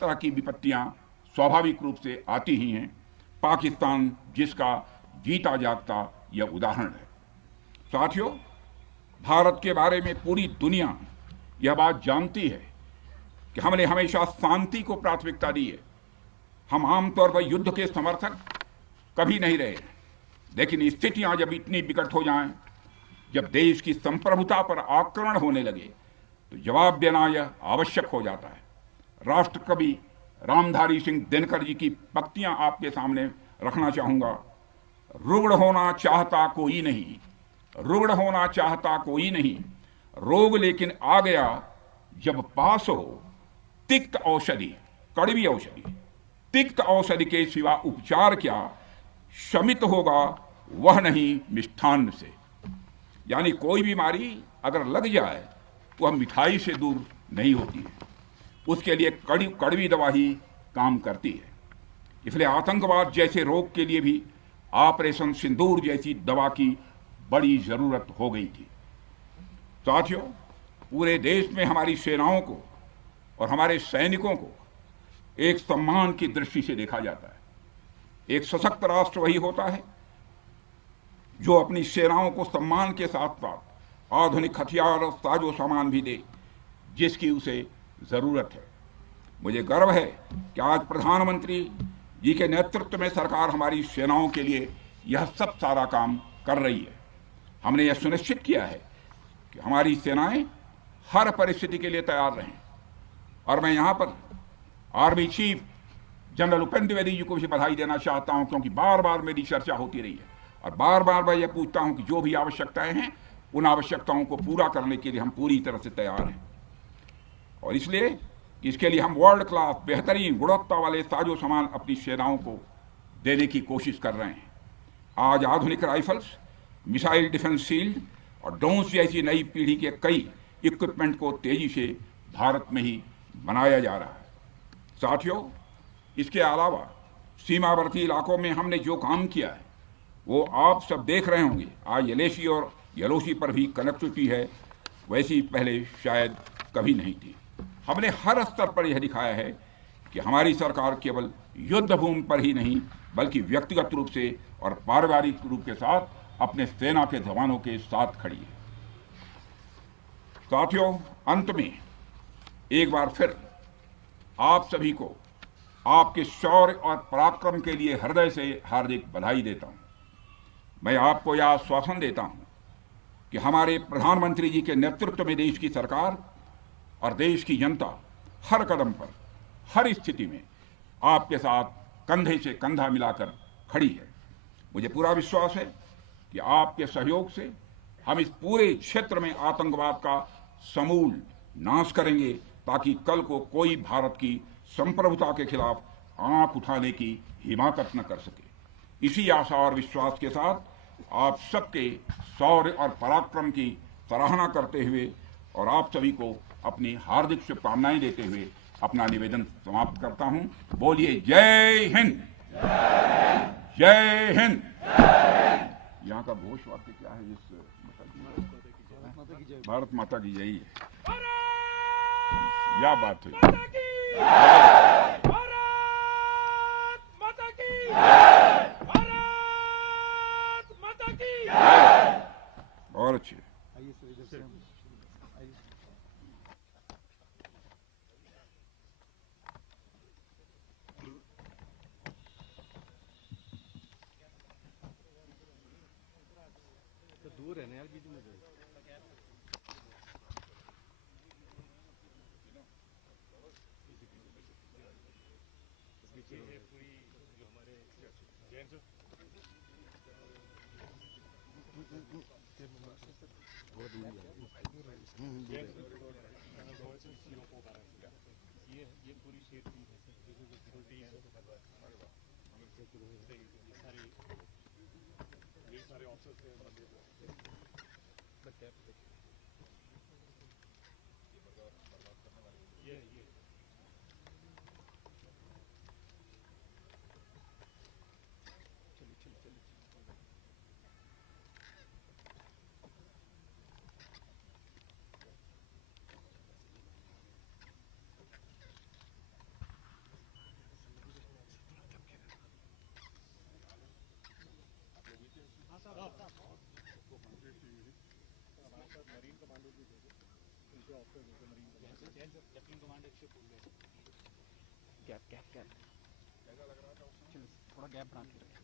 तरह की विपत्तियां स्वाभाविक रूप से आती ही हैं। पाकिस्तान जिसका जीता जागता यह उदाहरण है। साथियों, भारत के बारे में पूरी दुनिया यह बात जानती है कि हमने हमेशा शांति को प्राथमिकता दी है। हम आमतौर पर युद्ध के समर्थक कभी नहीं रहे, लेकिन स्थितियां जब इतनी विकट हो जाएं, जब देश की संप्रभुता पर आक्रमण होने लगे, तो जवाब देना यह आवश्यक हो जाता है। राष्ट्रकवि रामधारी सिंह दिनकर जी की पंक्तियां आपके सामने रखना चाहूंगा। रुग्ण होना चाहता कोई नहीं, रुग्ण होना चाहता कोई नहीं, रोग लेकिन आ गया जब पास हो तिक्त औषधि, कड़वी औषधि, तिक्त औषधि के सिवा उपचार क्या, शमित होगा वह नहीं मिष्ठान्न से। यानी कोई बीमारी अगर लग जाए तो वह मिठाई से दूर नहीं होती है, उसके लिए कड़वी दवा ही काम करती है। इसलिए आतंकवाद जैसे रोग के लिए भी ऑपरेशन सिंदूर जैसी दवा की बड़ी जरूरत हो गई थी। साथियों, पूरे देश में हमारी सेनाओं को और हमारे सैनिकों को एक सम्मान की दृष्टि से देखा जाता है। एक सशक्त राष्ट्र वही होता है जो अपनी सेनाओं को सम्मान के साथ साथ आधुनिक हथियार और साजो सामान भी दे जिसकी उसे जरूरत है। मुझे गर्व है कि आज प्रधानमंत्री जी के नेतृत्व में सरकार हमारी सेनाओं के लिए यह सब सारा काम कर रही है। हमने यह सुनिश्चित किया है कि हमारी सेनाएं हर परिस्थिति के लिए तैयार रहें। और मैं यहां पर army chief general Upendra Dwivedi ji को भी बधाई देना चाहता हूं, क्योंकि बार बार मेरी चर्चा होती रही है और बार बार मैं यह पूछता हूं कि जो भी आवश्यकताएं हैं उन आवश्यकताओं को पूरा करने के लिए हम पूरी तरह से तैयार हैं। और इसलिए इसके लिए हम वर्ल्ड क्लास बेहतरीन गुणवत्ता वाले साजो सामान अपनी सेनाओं को देने की कोशिश कर रहे हैं। आज आधुनिक राइफल्स, मिसाइल डिफेंस शील्ड और ड्रोन्स जैसी नई पीढ़ी के कई इक्विपमेंट को तेजी से भारत में ही बनाया जा रहा है। साथियों, इसके अलावा सीमावर्ती इलाकों में हमने जो काम किया है वो आप सब देख रहे होंगे। आज एलएसी और एलओसी पर भी कनेक्टिविटी है, वैसी पहले शायद कभी नहीं थी। हमने हर स्तर पर यह दिखाया है कि हमारी सरकार केवल युद्ध भूमि पर ही नहीं बल्कि व्यक्तिगत रूप से और पारिवारिक रूप के साथ अपने सेना के जवानों के साथ खड़ी है। साथियों, अंत में एक बार फिर आप सभी को आपके शौर्य और पराक्रम के लिए हृदय से हार्दिक बधाई देता हूं। मैं आपको यह आश्वासन देता हूं कि हमारे प्रधानमंत्री जी के नेतृत्व में देश की सरकार और देश की जनता हर कदम पर, हर स्थिति में आपके साथ कंधे से कंधा मिलाकर खड़ी है। मुझे पूरा विश्वास है कि आपके सहयोग से हम इस पूरे क्षेत्र में आतंकवाद का समूल नाश करेंगे, ताकि कल को कोई भारत की संप्रभुता के खिलाफ आंख उठाने की हिमाकत न कर सके। इसी आशा और विश्वास के साथ आप सबके शौर्य और पराक्रम की सराहना करते हुए और आप सभी को अपनी हार्दिक शुभकामनाएं देते हुए अपना निवेदन समाप्त करता हूं। बोलिए जय हिंद, जय हिंद। यहाँ का घोष वाक्य क्या है? इस भारत माता की जय है। क्या बात है? और अच्छी दूर है ना यार, बीच में पूरी जो हमारे ये पूरी शेप की है, ये सारे ऑप्शंस ये मरीन कमांडो भी थे उनके ऑफिसर जैसे मरीन लेफ्टिनेंट कमांडर शिप हो गए गैप गैप गैप चलो थोड़ा गैप बना के रखें।